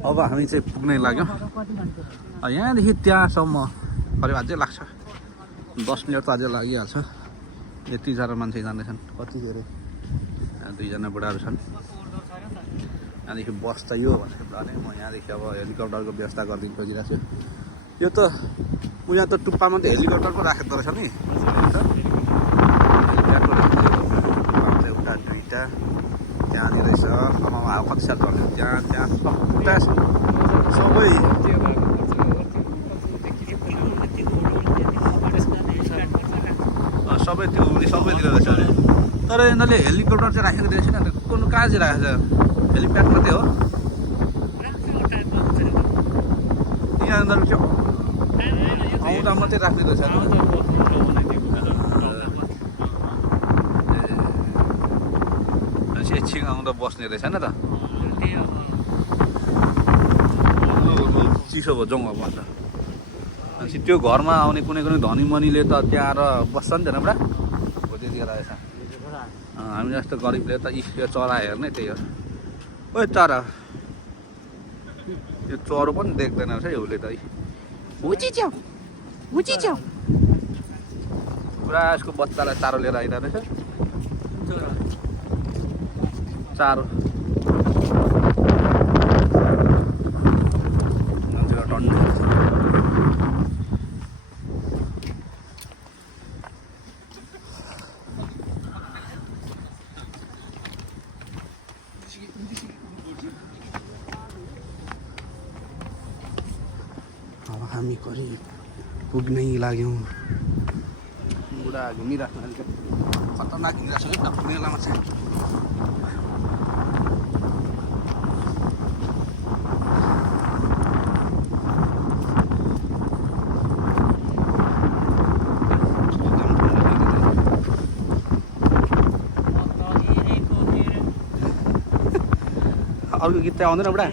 अब हामी चाहिँ पुग्नै लाग्यौँ यहाँदेखि त्यहाँसम्म करिब अझै लाग्छ 10 मिनट त अझै लागिहाल्छ यतिजना मान्छे जाँदैछन् कति धेरै दुईजना बुढाहरू छन् यहाँदेखि बस त यो भनेको भने म यहाँदेखि अब हेलिकप्टरको व्यवस्था गरिदिनु खोजिरहेको छु यो त यहाँ त टुप्पामा त हेलिकप्टर पो राखेको रहेछ नि एउटा दुईवटा त्यहाँनिर रहेछ अब कति साल चल्यो त्यहाँ सबै सबै त्यो सबैतिर रहेछ अरे तर यिनीहरूले हेलिकप्टर चाहिँ राखेको रहेछ नि कुन कहाँ चाहिँ राखेको छ हेलिप्याड मात्रै हो यहाँ यिनीहरू चाहिँ आउँदा मात्रै राख्ने रहेछ एकछिन आउँदा बस्ने रहेछ नि त चिसो भयो जाउँ अब अन्त त्यो घरमा आउने कुनै धनी मनीले त त्यहाँ आएर बस्छ नि त पुरा हो त्यतिखेर रहेछ हामी जस्तो गरिबले त यो चरा हेर्ने त्यही हो ओ चरा यो चरो पनि देख्दैन रहेछ उसले त पुरा यसको बच्चालाई चारो लिएर आइरहेको रहेछ चारो अब हामी करिब पुग्नै लाग्यौँ बुढा घुमिरहेको अलिक खतरनाक घुमिरहेको छ कि मेलामा चाहिँ अर्को गीत चाहिँ आउँदैन बुढा